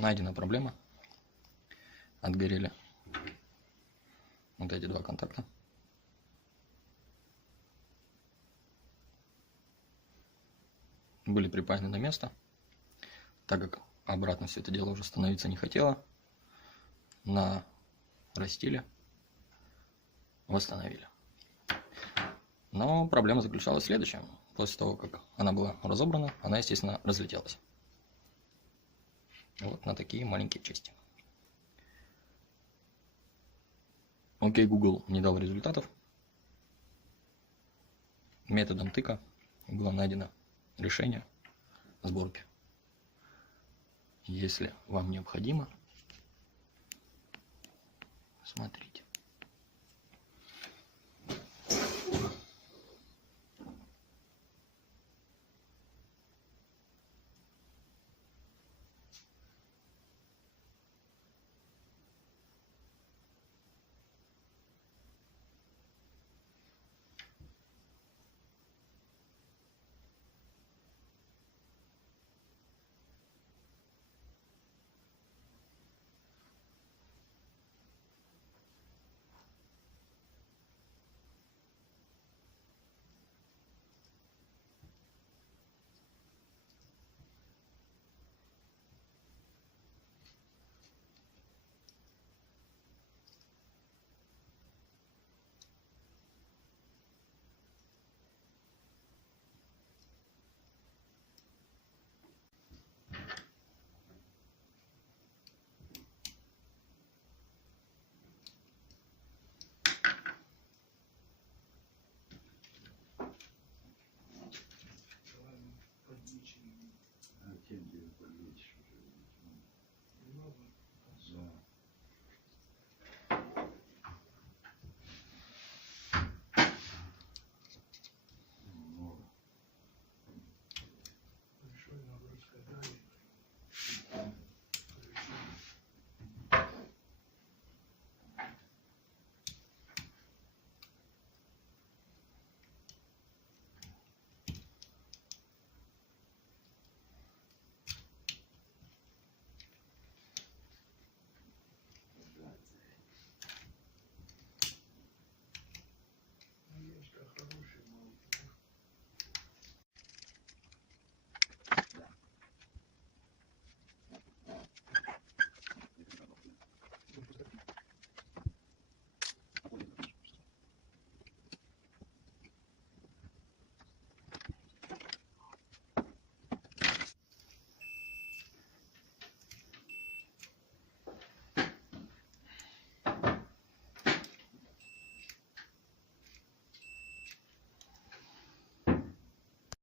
Найдена проблема. Отгорели вот эти два контакта. Были припаяны на место. Так как обратно все это дело уже становиться не хотело, нарастили, восстановили. Но проблема заключалась в следующем. После того, как она была разобрана, она, естественно, разлетелась. Вот на такие маленькие части. Окей, Google не дал результатов. Методом тыка было найдено решение сборки. Если вам необходимо, смотрите.